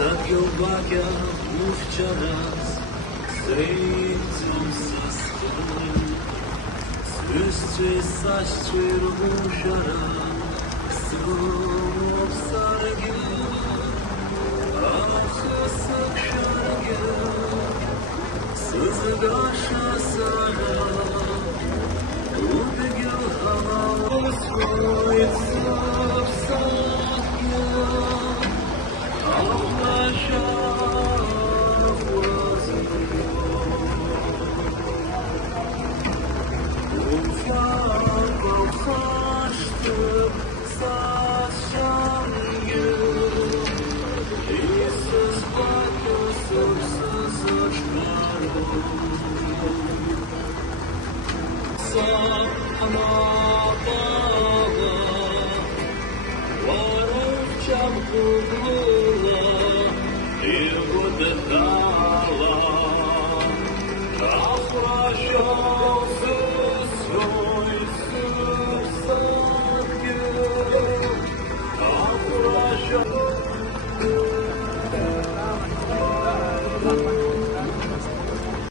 Zagiąłbaka mówcia raz, zejdą za stołem. Słyszcie zaście różara, są obsargie, ach, sakrzargie, sızgasza sara, ubiegł hała, swoje zawsadnie. Sa